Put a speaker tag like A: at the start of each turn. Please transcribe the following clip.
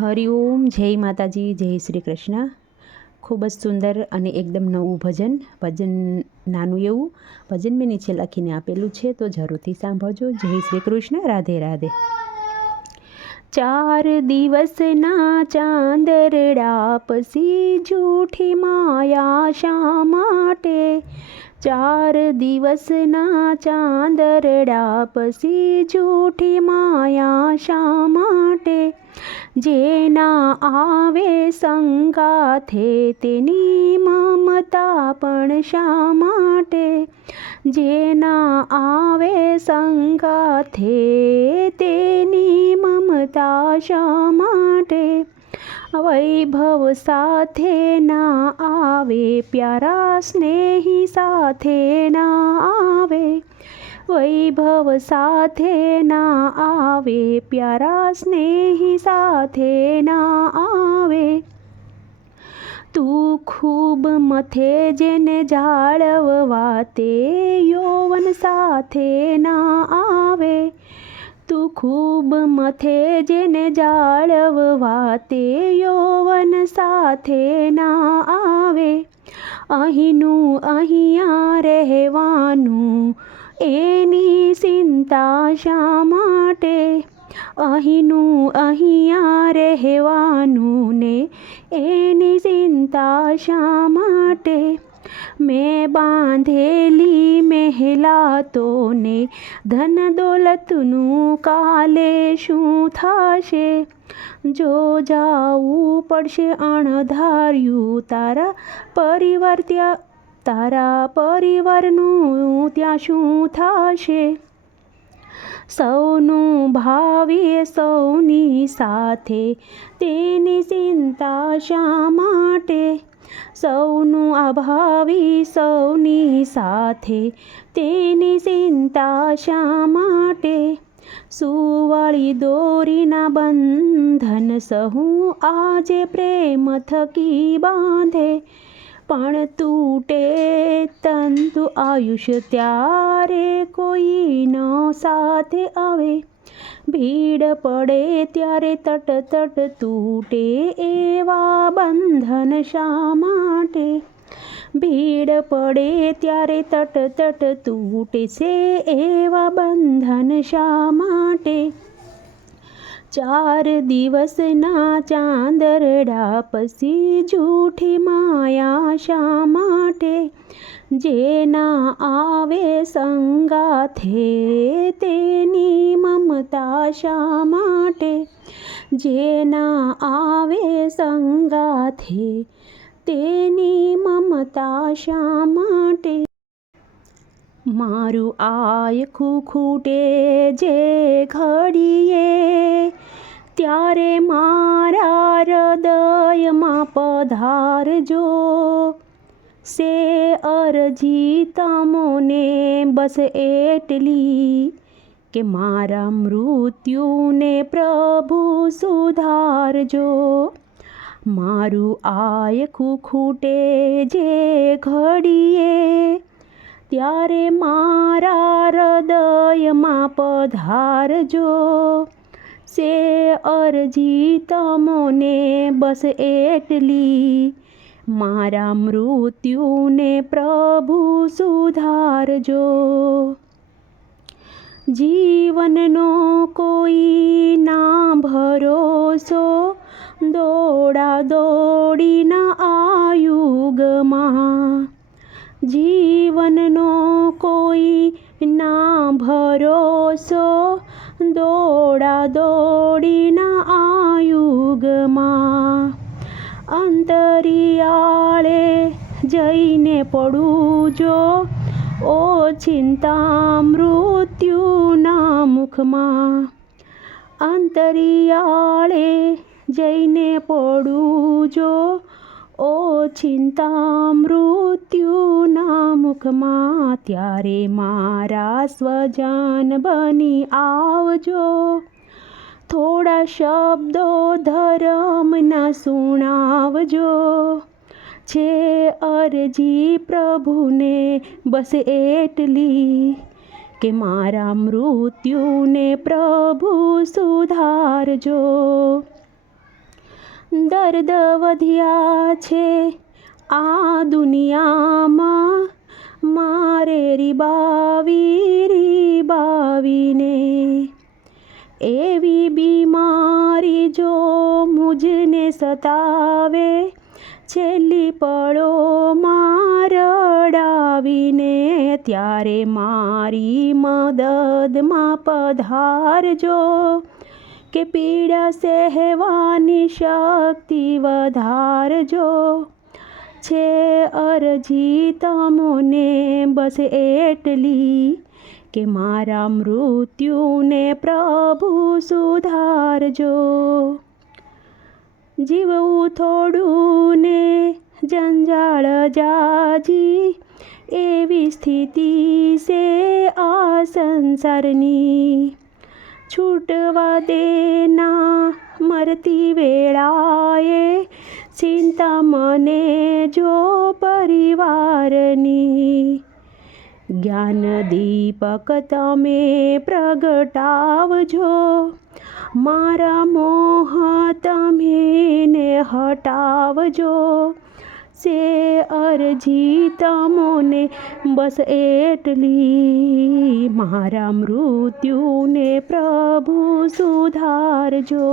A: હરિઓમ જય માતાજી, જય શ્રી કૃષ્ણ. ખૂબ જ સુંદર અને એકદમ નવું ભજન ભજન નાનું એવું, ભજન મેં નીચે લખીને આપેલું છે, તો જરૂરથી સાંભળજો. જય શ્રી કૃષ્ણ, રાધે રાધે. ચાર દિવસના ચાંદરડા પછી જૂઠી માયા શા માટે? ચાર દિવસના ચાંદરડા પછી જૂઠી માયા શા માટે? જેના આવે સંગાથે તેની મમતા પણ શા માટે? જેના આવે સંગાથે તેની મમતા શા માટે? વૈભવ સાથે ના આવે, પ્યારા સ્નેહી સાથે ના આવે. વૈભવ સાથે ના આવે, પ્યારા સ્નેહી સાથે ના આવે. તું ખૂબ મથે જેને જાળવવા, તે યૌવન સાથે ના આવે. તું ખૂબ મથે જેને જાળવવા તે યૌવન સાથે ના આવે. અહીંનું અહીંયા રહેવાનું એની ચિંતા શા માટે? અહીંનું અહીંયા રહેવાનું ને એની ચિંતા શા માટે? મેં બાંધેલી મહેલાતોને ધન દોલતનું કાલે શું થશે? જો જાવું પડશે અણધાર્યું તારા પરિવાર ત્યાં, તારા પરિવારનું ત્યાં શું થશે? સૌનું ભાવિ સૌની સાથે, તેની ચિંતા શા માટે? સૌનું અભાવી સૌની સાથે તેની ચિંતા શા માટે? સુવાળી દોરીના બંધન સહુ આજે પ્રેમ થકી બાંધે, પણ તૂટે તંતુ આયુષ્ય ત્યારે કોઈ ન સાથે આવે. ભીડ પડે ત્યારે તટ તટ તૂટે એવા બંધન શા માટે? ભીડ પડે ત્યારે તટ તટ તૂટે છે એવા બંધન શા માટે? ચાર દિવસના ચાંદરડા પછી જૂઠી માયા શા માટે જેના આવે સંગાથે તેની મમતા શા માટે? જેના આવે સંગાથે તેની મમતા શા માટે? મારું આયખું ખૂટે જે ઘડીએ, ત્યારે મારા હૃદયમાં પધારજો. સે અરજી તમોને બસ એટલી કે મારા મૃત્યુને પ્રભુ સુધારજો મારું આયખું ખૂટે જે ઘડીએ ત્યારે મારા હૃદયમાં પધારજો સે અરજી તમોને બસ એટલી મારા મૃત્યુને પ્રભુ સુધારજો. જીવનનો કોઈ ના ભરોસો દોડા દોડીના આયુગમાં. જીવનનો કોઈ ના ભરોસો દોડા દોડીના આયુગમાં. અંતરિયાળે જઈને પડું જો. ચિંતા મૃત્યુના મુખમાં, અંતરિયાળે જઈને પડું જો. ઓ ચિંતા મૃત્યુના મુખમાં, ત્યારે મારા સ્વજન બની આવજો. થોડા શબ્દો ધરમના સુણાવજો. છે અરજી પ્રભુને બસ એટલી કે મારા મૃત્યુને પ્રભુ સુધારજો. દર્દ વધ્યા છે આ દુનિયામાં. મારે રીબાવી, રીબાવીને એવી બીમારી જો મુજને સતાવે, છેલ્લી પળો મારડાવીને ત્યારે મારી મદદમાં પધારજો. કે પીડા સહેવાની શક્તિ વધારજો. છે અરજી તમને બસ એટલી કે મારા મૃત્યુને પ્રભુ સુધારજો. જીવવું થોડું ને જંજાળ જાજી, એવી સ્થિતિ છે આ સંસારની. છૂટવા દેના મરતી વેળાએ ચિંતા મને જો પરિવારની. જ્ઞાન દીપક તમે પ્રગટાવજો. મારા મોહ તમે ને હટાવજો. સે અરજી તમોને બસ એટલી મારા મૃત્યુને પ્રભુ સુધારજો.